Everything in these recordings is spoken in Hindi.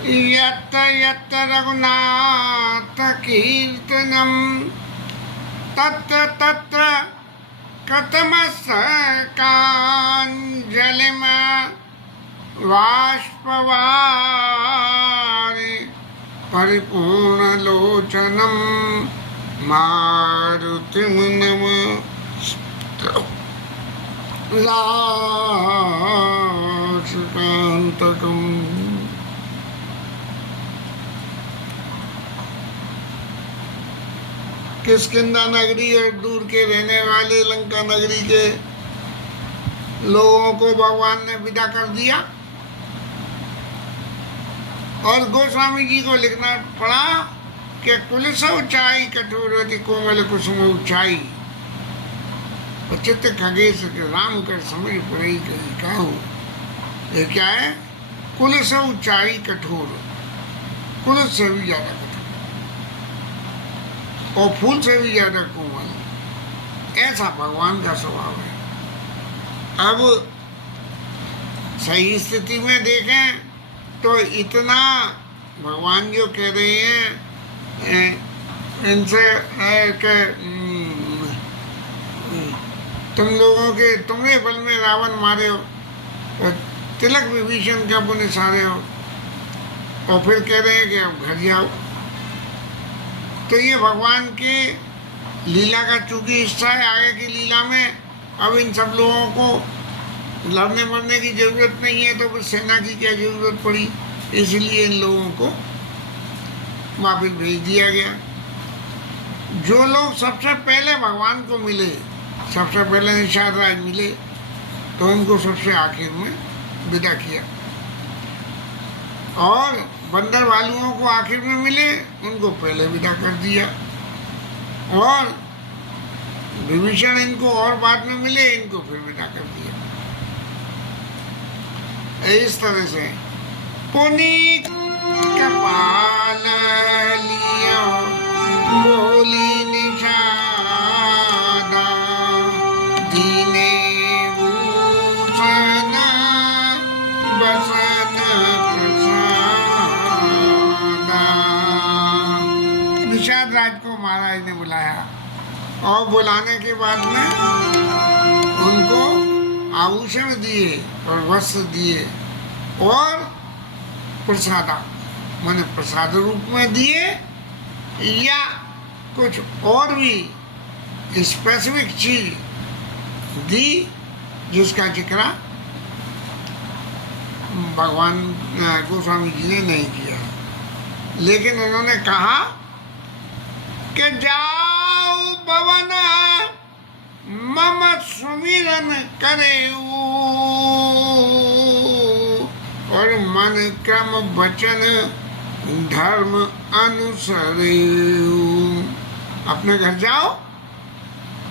यत् यत् रघुनाथ कीर्तनम तत्र तत्र कथमस्तकाञ्जलिम बाष्पवारि परिपूर्णलोचनं मारुतिं लाशकान्तकम्। किष्किंधा नगरी और दूर के रहने वाले लंका नगरी के लोगों को भगवान ने विदा कर दिया और गोस्वामी जी को लिखना पड़ा कि कुलस ऊंचाई कठोरति कोमल कुसुम ऊंचाई चित्त खगेश राम कर समझ पड़े कही कहूँ। ये क्या है? कुलस ऊंचाई कठोर, कुलस से भी ज्यादा कठोर और फूल से भी ज्यादा कोमल, ऐसा भगवान का स्वभाव है। अब सही स्थिति में देखें तो इतना भगवान जो कह रहे हैं इनसे कि तुम्हारे बल में रावण मारे हो, तिलक विभीषण का पुण्य सारे हो, और फिर कह रहे हैं कि अब घर जाओ। तो ये भगवान के लीला का चूंकि हिस्सा है आगे की लीला में। अब इन सब लोगों को लड़ने मरने की जरूरत नहीं है तो फिर सेना की क्या जरूरत पड़ी, इसलिए इन लोगों को वापिस भेज दिया गया। जो लोग सबसे पहले भगवान को मिले, सबसे पहले निषाद राज मिले, तो उनको सबसे आखिर में विदा किया, और बंदर भालुओं को आखिर में मिले, उनको पहले विदा कर दिया, और विभीषण इनको और बाद में मिले, इनको फिर विदा कर दिया। इस तरह से पुनीत कपाल लियो बोली निषादा दीने भूषण बसन प्रसादा। निषाद राज को महाराज ने बुलाया और बुलाने के बाद में उनको आभूषण दिए और वस्त्र दिए और प्रसादा माने प्रसाद रूप में दिए या कुछ और भी स्पेसिफिक चीज दी जिसका जिक्र भगवान गोस्वामी जी ने नहीं किया। लेकिन उन्होंने कहा कि जाओ पवन मम सुमिरन करे और मन क्रम वचन धर्म अनुसरे। अपने घर जाओ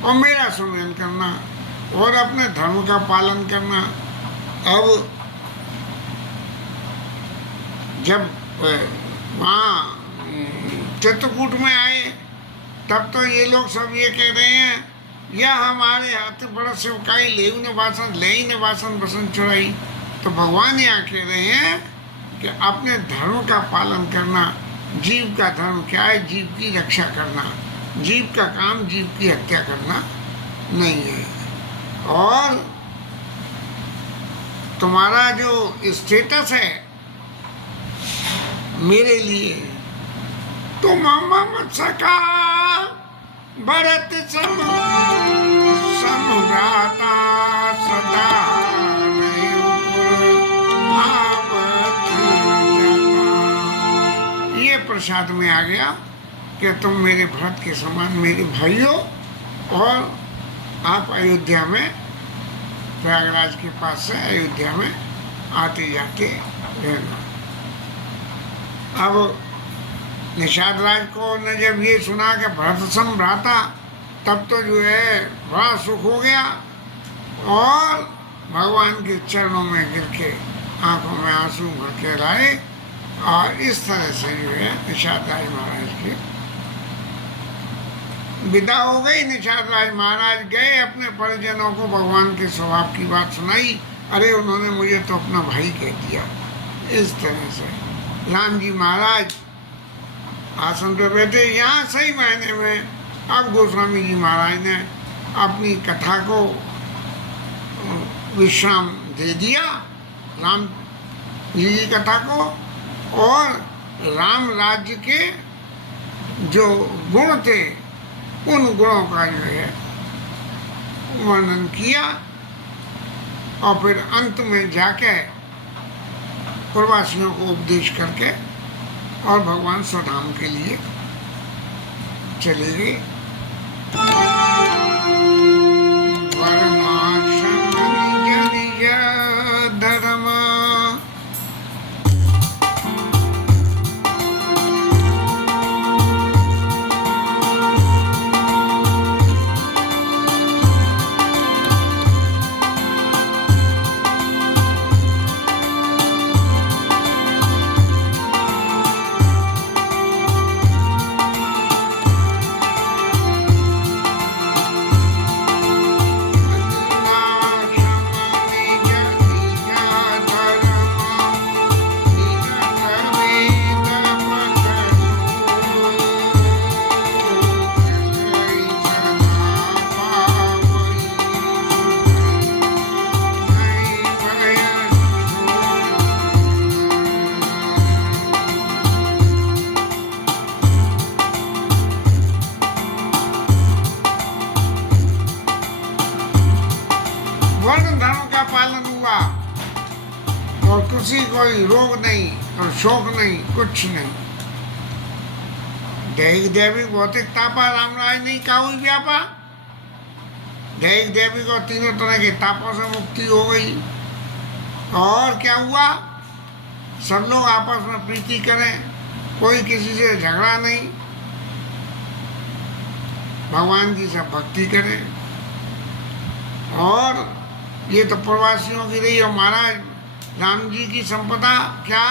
और मेरा सुमिरन करना और अपने धर्म का पालन करना। अब जब वहाँ चित्रकूट में आए तब तो ये लोग सब ये कह रहे हैं या हमारे हाथ बड़ा सेवकाई ले न वासन बसन चुराई। तो भगवान यहाँ कह रहे हैं कि अपने धर्म का पालन करना। जीव का धर्म क्या है? जीव की रक्षा करना। जीव का काम जीव की हत्या करना नहीं है। और तुम्हारा जो स्टेटस है मेरे लिए तुम मम सखा भरत समभ्राता सदा ये प्रसाद में आ गया कि तुम मेरे भरत के समान मेरे भाइयों, और आप अयोध्या में प्रयागराज के पास से अयोध्या में आते जाते रहना। अब निषाद राज को ने जब ये सुना कि भरत संभ्राता, तब तो जो है बड़ा सुख हो गया और भगवान के चरणों में गिर के आंखों में आंसू भर के लाए। और इस तरह से जो है निषाद राज महाराज की विदा हो गई। निषाद राज महाराज गए, अपने परिजनों को भगवान के स्वभाव की बात सुनाई। अरे उन्होंने मुझे तो अपना भाई कह दिया। इस तरह से राम जी महाराज आसन पर बैठे। यहाँ सही मायने में अब गोस्वामी जी महाराज ने अपनी कथा को विश्राम दे दिया, राम जी की कथा को, और राम राज्य के जो गुण थे उन गुणों का जो है वर्णन किया, और फिर अंत में जाके प्रवासियों को उपदेश करके और भगवान स्वधाम के लिए चले गए। वर्णाश्रम निज निज धर्म और किसी कोई रोग नहीं और शोक नहीं, कुछ नहीं। दैहिक दैविक भौतिक तापा रामराज नहीं काहुई व्यापा। दैहिक दैविक और तीनों तरह के तापों से मुक्ति हो गई। और क्या हुआ, सब लोग आपस में प्रीति करें, कोई किसी से झगड़ा नहीं, भगवान की सब भक्ति करें। और ये तो प्रवासियों की रही। और महाराज राम जी की संपदा क्या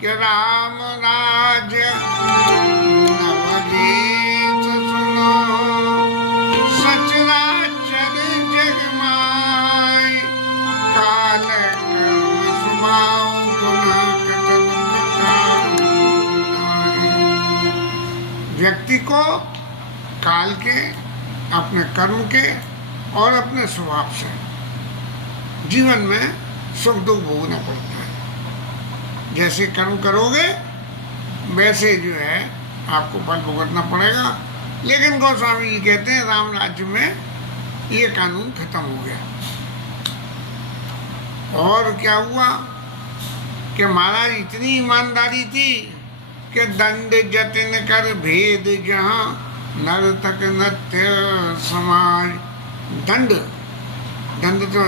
कि राम राज्य नवदेश सुनो, सचराचर जग माय, काल कर्म स्वभाव गुण कथन प्रकार। व्यक्ति को काल के, अपने कर्म के और अपने स्वभाव से जीवन में सुख दुख भोगना पड़ता है। जैसे कर्म करोगे वैसे जो है आपको फल भुगतना पड़ेगा। लेकिन गोस्वामी जी कहते हैं राम राज्य में ये कानून खत्म हो गया। और क्या हुआ कि महाराज इतनी ईमानदारी थी कि दंड जतिन कर भेद जहाँ नर तक नृत्य समाज। दंड तो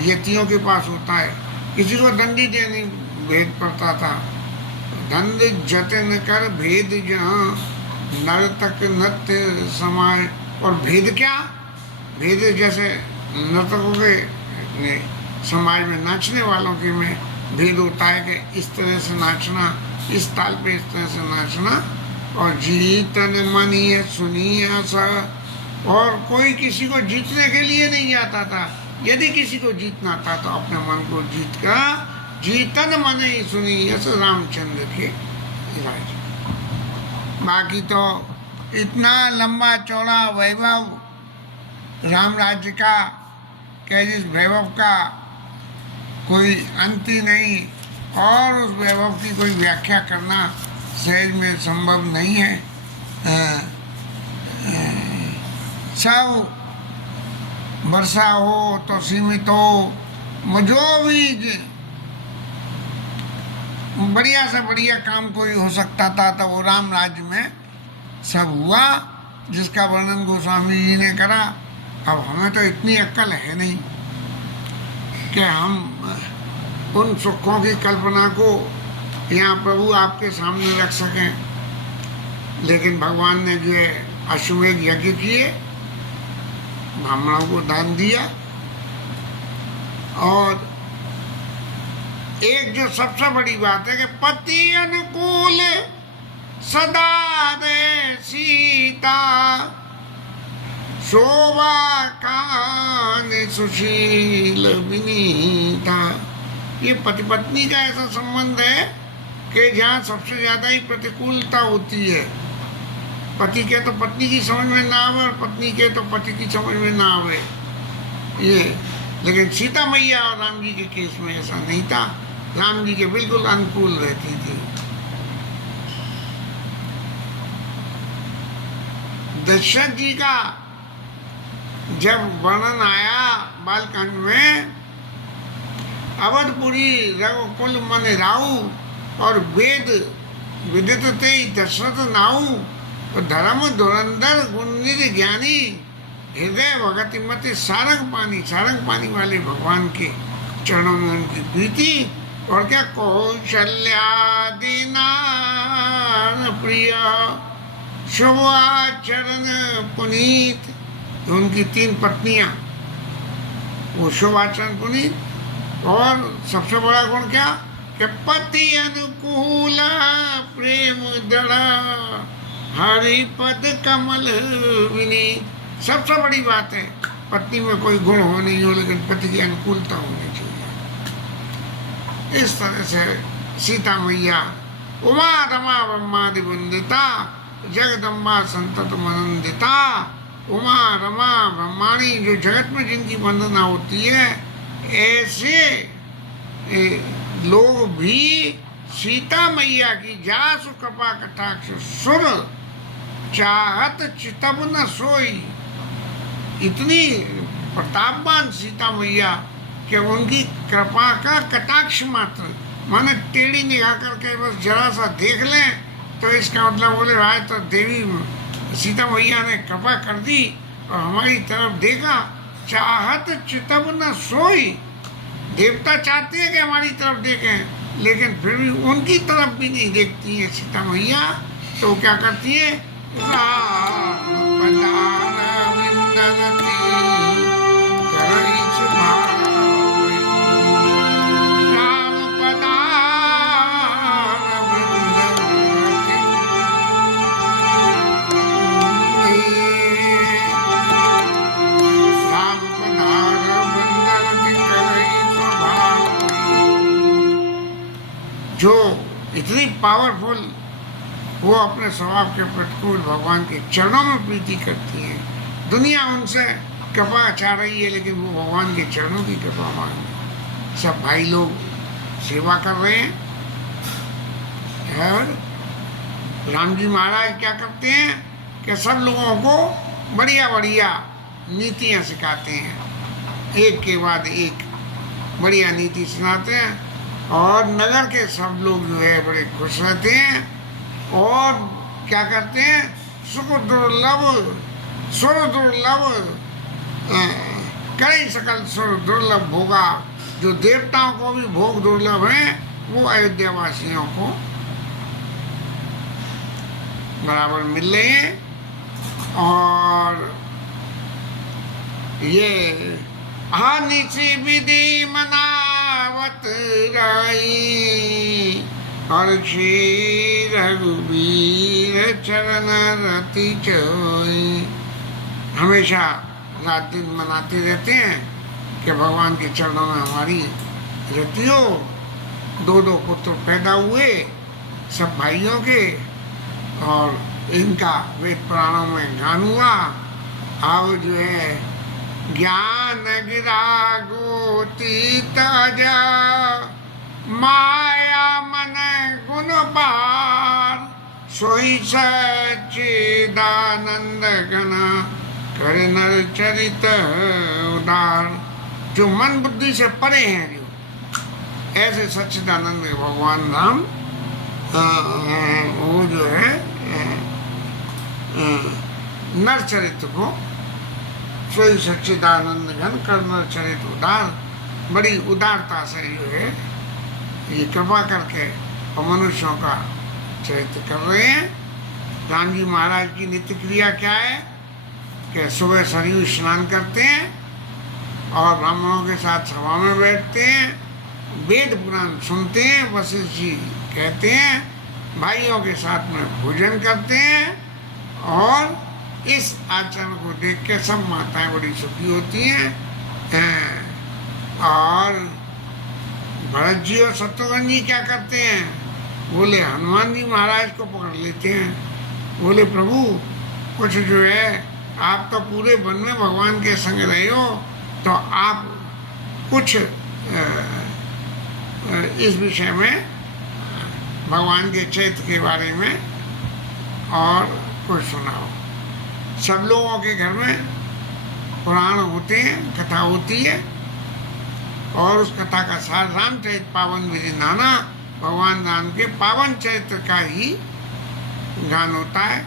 यतियों के पास होता है, किसी को दंडी देनी भेद पड़ता था। दंड जतन कर भेद जहाँ नर तक नृत्य समाज। और भेद क्या, भेद जैसे नर्तकों के समाज में नाचने वालों के में भेद होता है कि इस तरह से नाचना, इस ताल पे इस तरह से नाचना। और जीतन मनिए सुनिए स। और कोई किसी को जीतने के लिए नहीं जाता था। यदि किसी को जीतना था तो अपने मन को जीत कर जीतन मन ही सुनी यस रामचंद्र के राज। बाकी तो इतना लंबा चौड़ा वैभव राम राज्य का कि जिस वैभव का कोई अंत ही नहीं, और उस वैभव की कोई व्याख्या करना सहज में संभव नहीं है। सब वर्षा हो तो सीमित हो, जो भी बढ़िया से बढ़िया काम कोई हो सकता था तो वो राम राज्य में सब हुआ, जिसका वर्णन गोस्वामी जी ने करा। अब हमें तो इतनी अक्ल है नहीं कि हम उन सुखों की कल्पना को यहाँ प्रभु आपके सामने रख सकें। लेकिन भगवान ने जो है अश्वमेध यज्ञ किए, ब्राह्मणों को दान दिया। और एक जो सबसे बड़ी बात है कि पति अनुकूल सदा दे सीता, शोभा कान सुशील विनीता। ये पति पत्नी का ऐसा संबंध है कि जहाँ सबसे ज़्यादा ही प्रतिकूलता होती है। पति के तो पत्नी की समझ में ना आवे और पत्नी के तो पति की समझ में ना आवे ये। लेकिन सीता मैया और राम जी के केस में ऐसा नहीं था, राम जी के बिल्कुल अनुकूल रहती थी। दशरथ जी का जब वर्णन आया बालकांड में, अवधपुरी रघुकुल मन राऊ और वेद विदित ते दशरथ नाऊ और धर्म धुरंधर गुणनिधि ज्ञानी हृदय भगति मति सारंग पानी वाले भगवान के चरणों में उनकी प्रीति। और क्या कौशल्यादि नार प्रिय शुभाचरण पुनीत, तो उनकी 3 पत्नियां, वो शुभाचरण पुनीत। और सबसे बड़ा गुण क्या कि पति अनुकूल प्रेम दृढ़ हरिपद कमल विनीत। सबसे बड़ी बात है पत्नी में कोई गुण हो नहीं हो, लेकिन पति की अनुकूलता होनी चाहिए। इस तरह से सीता मैया उमा रमा ब्रह्मादि वंदिता जगदम्बा संतत मनंदिता। उमा रमा ब्रह्माणी जो जगत में जिनकी वंदना होती है, ऐसे लोग भी सीता मैया की जासु कृपा कटाक्ष सुर चाहत चितब न सोई। इतनी प्रतापवान सीता मैया कि उनकी कृपा का कटाक्ष मात्र, माने टेढ़ी निगाह करके बस जरा सा देख लें तो इसका मतलब बोले राज तो देवी सीता मैया ने कृपा कर दी और हमारी तरफ देखा। चाहत चितब न सोई, देवता चाहते हैं कि हमारी तरफ देखें, लेकिन फिर भी उनकी तरफ भी नहीं देखती है सीता मैया। तो क्या करती है, राम पधार विंदती करई सुभावई, राम पधार विंदती, राम पधार विंदती करई सुभावई। जो इतनी पावरफुल, वो अपने स्वभाव के प्रतिकूल भगवान के चरणों में प्रीति करती है। दुनिया उनसे कृपा चाह रही है, लेकिन वो भगवान के चरणों की कृपा मांग रहे। सब भाई लोग सेवा कर रहे हैं और राम जी महाराज क्या करते हैं कि सब लोगों को बढ़िया बढ़िया नीतियाँ सिखाते हैं, एक के बाद एक बढ़िया नीति सुनाते हैं। और नगर के सब लोग जो है बड़े खुश रहते हैं। और क्या करते हैं, सुख दुर्लभ सुर दुर्लभ कई सकल सुर दुर्लभ भोगा। जो देवताओं को भी भोग दुर्लभ है, वो अयोध्या वासियों को बराबर मिल रहे हैं। और ये अनिचि विधि मनावत राई और श्री रघुवीर चरण रति चोई। हमेशा रात दिन मनाते रहते हैं कि भगवान के चरणों में हमारी रति हो। 2 पुत्र पैदा हुए सब भाइयों के, और इनका वेद पुराणों में गान हुआ। अब जो है ज्ञान गिरा गोती ताजा माया मन गुण पार सोई सच्चिदानंद घन कर नर चरित उदार। जो मन बुद्धि से परे हैं, जो ऐसे सच्चिदानंद भगवान राम वो जो है नर चरित्र को सोई सच्चिदानंद घन कर नर चरित उदार, बड़ी उदारता से जो है ये कृपा करके और मनुष्यों का चरित्र कर रहे हैं। राम जी महाराज की नित्य क्रिया क्या है कि सुबह सरयू स्नान करते हैं और ब्राह्मणों के साथ सभा में बैठते हैं, वेद पुराण सुनते हैं, वशिष्ठ जी कहते हैं, भाइयों के साथ में भोजन करते हैं। और इस आचरण को देख के सब माताएं बड़ी सुखी होती हैं। और भरत जी और शत्रुघ्न जी क्या करते हैं, बोले हनुमान जी महाराज को पकड़ लेते हैं। बोले प्रभु कुछ जो है, आप तो पूरे वन में भगवान के संग रहे हो, तो आप कुछ इस विषय में भगवान के चरित्र के बारे में और कुछ सुनाओ। सब लोगों के घर में पुराण होते हैं, कथा होती है, और उस कथा का सार रामचरित पावन विधि नाना, भगवान राम के पावन चरित्र का ही गान होता है।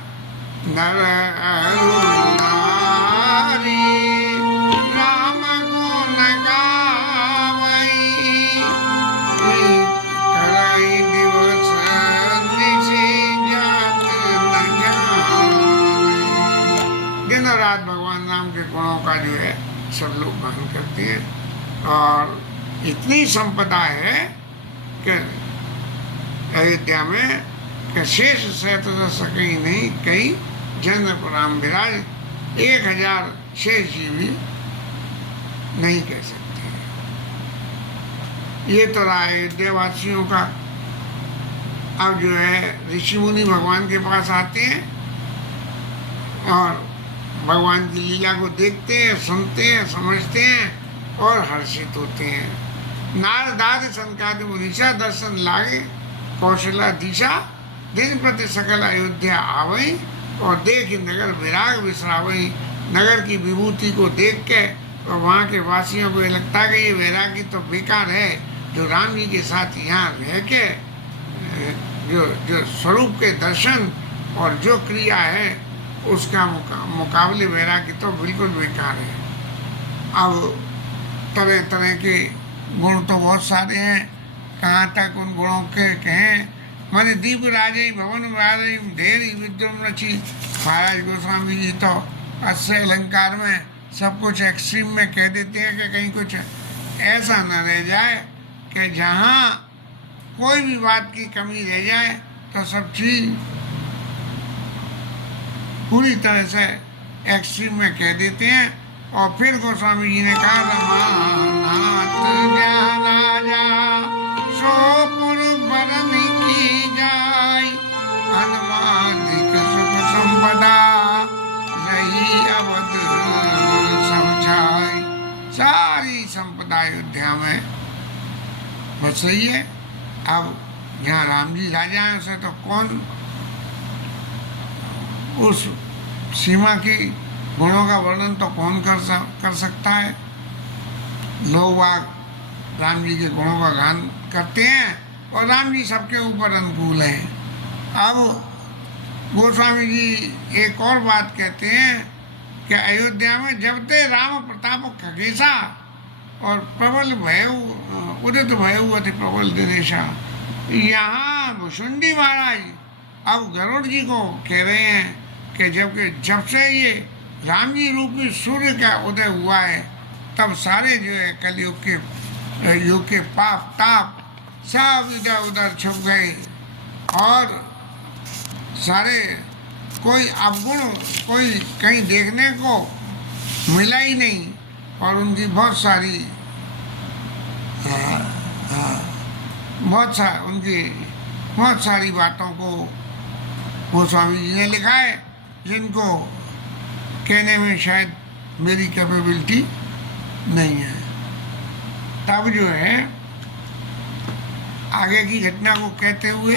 नर अरु नारी राम गुण गावई, करई दिवस निशि जात न जावई। दिन और रात भगवान राम के गुणों का जो है सब लोग गान करते हैं, और इतनी संपदा है कि अयोध्या में कि शेष सहत सके नहीं, कई जन राम विराज, 1000 शेष जीवी नहीं कह सकते। ये तो रहा अयोध्या वासियों का। अब जो है ऋषि मुनि भगवान के पास आते हैं और भगवान की लीला को देखते हैं, सुनते हैं, समझते हैं और हर्षित होते हैं। नारद आदि सनकादि मुनीषा दर्शन लागे, कौशला दिशा, दिन प्रति सकल अयोध्या आवई, और देख नगर विराग विश्रावई। नगर की विभूति को देख के और वहाँ के वासियों को लगता है कि ये वैरागी तो बेकार है, जो राम जी के साथ यहाँ रह के जो स्वरूप के दर्शन और जो क्रिया है उसका मुकाबले वैरागी तो बिल्कुल बेकार है। अब तरह तरह के गुण तो बहुत सारे हैं, कहाँ तक उन गुणों के कहें। माने दीप राजे भवन राजे ढेर विद्रुम रची। महाराज गोस्वामी जी तो अस्य अलंकार में सब कुछ एक्सट्रीम में कह देते हैं कि कहीं कुछ ऐसा न रह जाए कि जहाँ कोई भी बात की कमी रह जाए तो सब चीज़ पूरी तरह से एक्सट्रीम में कह देते हैं। और फिर गोस्वामी जी ने कहा रमानाथ ज्ञान राजा सोपुर बरनी की जाय, अनुमानिक सुख संपदा रही अवध समझाई। सारी संपदा अयोध्या में बस रही है। अब यहाँ राम जी राजा हैं, उसे तो कौन उस सीमा की गुणों का वर्णन तो कौन कर सकता है। लोग बाग राम जी के गुणों का गान करते हैं और राम जी सबके ऊपर अनुकूल हैं। अब गोस्वामी जी एक और बात कहते हैं कि अयोध्या में जब ते राम प्रताप खगेशा और प्रबल भय उदित भय अति प्रबल दिनेशा। यहाँ भुषुंडी महाराज अब गरुड़ जी को कह रहे हैं कि जब से ये राम जी रूपी सूर्य का उदय हुआ है, तब सारे जो है कलयुग के युग के पाप ताप सब इधर उधर छुप गए, और सारे कोई अवगुण कोई कहीं देखने को मिला ही नहीं। और उनकी बहुत सारी बहुत सारी बातों को गोस्वामी जी ने लिखा है, जिनको कहने में शायद मेरी कैपेबिलिटी नहीं है। तब जो है आगे की घटना को कहते हुए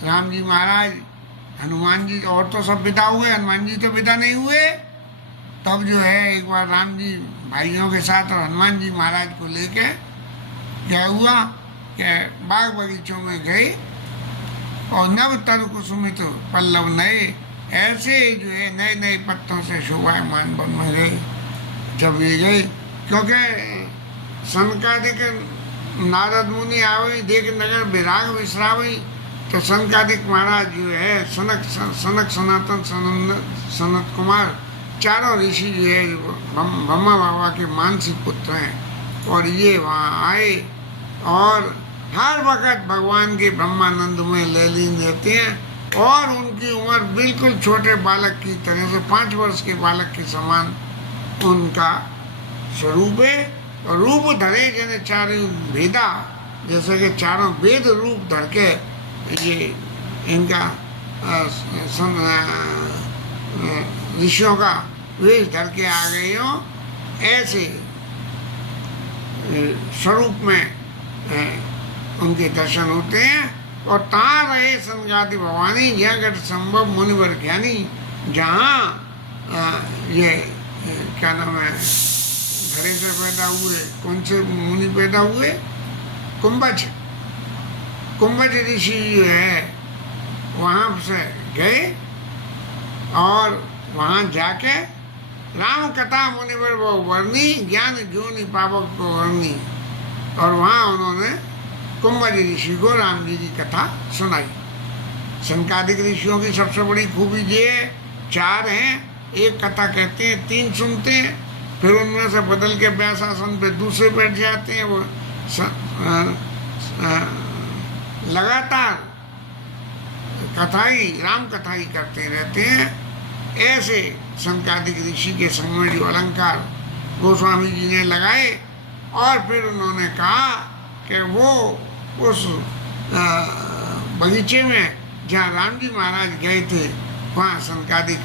राम जी महाराज हनुमान जी और तो सब विदा हुए, हनुमान जी तो विदा नहीं हुए। तब जो है एक बार राम जी भाइयों के साथ और हनुमान जी महाराज को लेके क्या हुआ कि बाग बगीचों में गए और नव तर कुसुमित पल्लव नए, ऐसे जो है नए नए पत्तों से शोभायमान वन में गए। जब ये गए, क्योंकि सनकादिक नारद मुनि आवे, देख नगर विराग विश्रावई, तो सनकादिक महाराज जो है सनक सनातन सनत कुमार चारों ऋषि जो है ब्रह्मा बाबा के मानसी पुत्र हैं और ये वहाँ आए और हर वक्त भगवान के ब्रह्मानंद में लीन रहते हैं और उनकी उम्र बिल्कुल छोटे बालक की तरह से 5 वर्ष के बालक के समान उनका स्वरूप है। और रूप धरे जने चारों भेदा, जैसे कि चारों वेद रूप धर के ये इनका ऋषियों का वेश धर के आ गए हो, ऐसे स्वरूप में उनके दर्शन होते हैं। और ता रहे सनकादि भवानी यह गट संभव मुनिवर ज्ञानी, जहाँ ये क्या नाम है घरे से पैदा हुए, कौन से मुनि पैदा हुए, कुंभज ऋषि जो है वहाँ से गए और वहाँ जाके राम कथा मुनिवर वो वर्णी ज्ञान ज्योनि पावक को वर्णी, और वहाँ उन्होंने कुंभज ऋषि को राम जी की कथा सुनाई। सनकादिक ऋषियों की सबसे बड़ी खूबी ये 4 हैं, एक कथा कहते हैं, 3 सुनते हैं, फिर उनमें से बदल के व्यासासन पे दूसरे बैठ जाते हैं। वो लगातार कथाई राम कथाई करते रहते हैं। ऐसे सनकादिक ऋषि के संग में जो अलंकार गोस्वामी जी ने लगाए और फिर उन्होंने कहा कि वो उस बगीचे में जहाँ राम जी महाराज गए थे वहाँ सनकादिक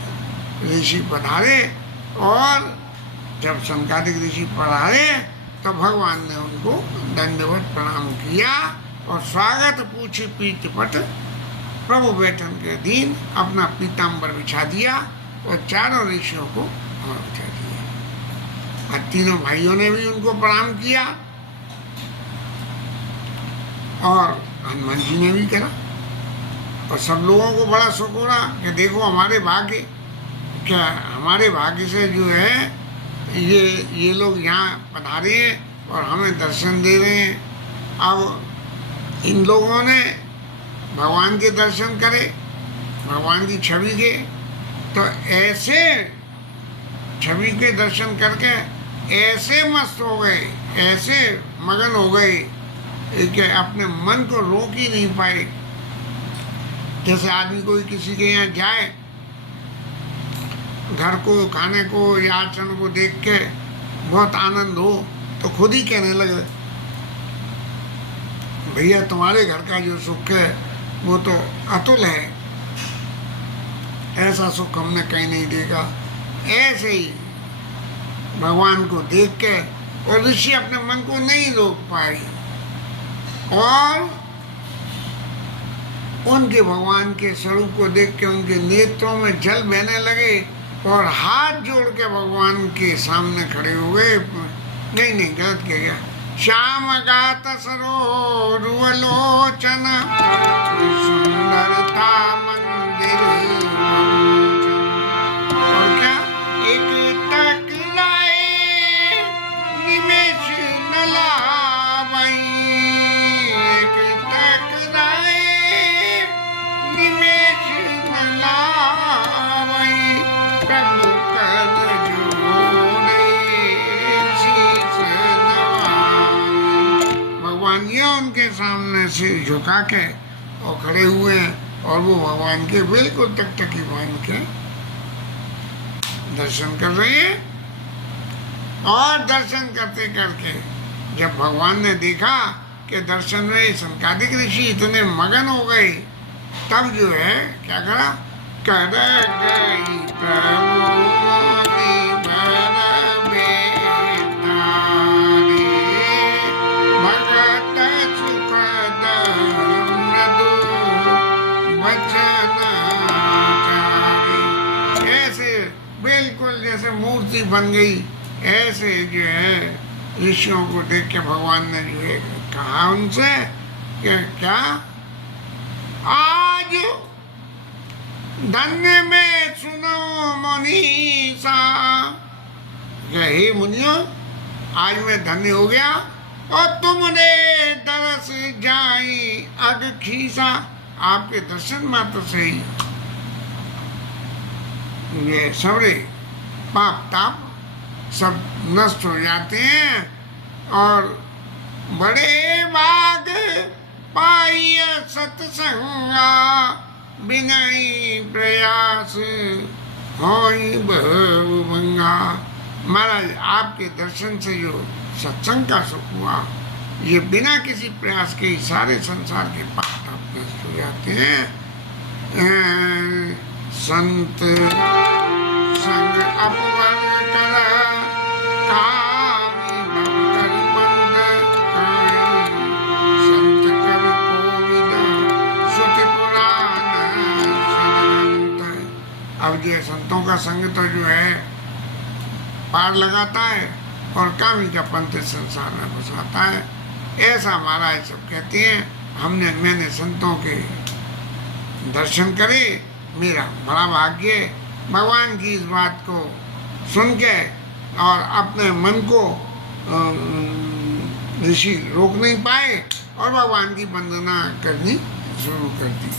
ऋषि पधारे, और जब सनकादिक ऋषि पधारे तो भगवान ने उनको दंडवत प्रणाम किया और स्वागत पूछे पीठपट प्रभु बैठन के दिन अपना पीताम्बर बिछा दिया और चारों ऋषियों को बिछा दिया। और तीनों भाइयों ने भी उनको प्रणाम किया और हनुमान जी ने भी करा। और सब लोगों को बड़ा सुख हो रहा कि देखो हमारे भाग्य, क्या हमारे भाग्य से जो है ये लोग यहाँ पधारे हैं और हमें दर्शन दे रहे हैं। अब इन लोगों ने भगवान के दर्शन करे, भगवान की छवि के, तो ऐसे छवि के दर्शन करके ऐसे मस्त हो गए, ऐसे मगन हो गए कि अपने मन को रोक ही नहीं पाए। जैसे आदमी कोई किसी के यहाँ जाए, घर को, खाने को या आचरण को देख के बहुत आनंद हो तो खुद ही कहने लगे, भैया तुम्हारे घर का जो सुख है वो तो अतुल है, ऐसा सुख हमने कहीं नहीं देखा। ऐसे ही भगवान को देख के और ऋषि अपने मन को नहीं रोक पाए और उनके भगवान के स्वरूप को देख के उनके नेत्रों में जल बहने लगे और हाथ जोड़ के भगवान के सामने खड़े हो गए। नहीं गलत किया गया। श्याम गात सरोरुवलोचन सुंदरता मंदिर, और क्या एक तक लाए निमेष न लावई, एक तक लाए निमेष न लावई, प्रभु कर जोड़े शीश नवाई। भगवान ये उनके सामने सिर झुका के और खड़े हुए हैं और वो भगवान के बिल्कुल टकटकी बन के दर्शन कर रहे हैं। और दर्शन करते करके जब भगवान ने देखा कि दर्शन में सनकादिक ऋषि इतने मगन हो गए, तब जो है क्या करा, कर गई प्रभु भगत सुखद मृदु वचन, ऐसे बिल्कुल जैसे मूर्ति बन गई। ऐसे जो है ऋषियों को देख के भगवान ने जो है कहा उनसे कि क्या आज धन्य में सुनो मुनीसा, हे मुनियो आज मैं धन्य हो गया और तुमने दरस जाई अग खीसा। आपके दर्शन मात्र से ही ये सारे पाप ताप सब नष्ट हो जाते हैं और बड़े भाग पाइय सत्संगा बिनई प्रयास होई बहुमंगा। महाराज आपके दर्शन से जो सत्संग का सुख हुआ, ये बिना किसी प्रयास के ही सारे संसार के पाप ताप नष्ट हो जाते हैं। संत संग अपवर करा कामी भवकर बंद काई, संत कवि कोविद श्रुति पुराण सदग्रंथ। अब ये संतों का संग तो जो है पार लगाता है और कामी का पंथ संसार में बसाता है। ऐसा महाराज सब कहते हैं। मैंने संतों के दर्शन करे, मेरा बड़ा भाग्य। भगवान की इस बात को सुन के और अपने मन को ऋषि रोक नहीं पाए और भगवान की वंदना करनी शुरू कर दी।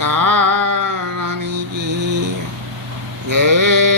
राधा रानी की जय।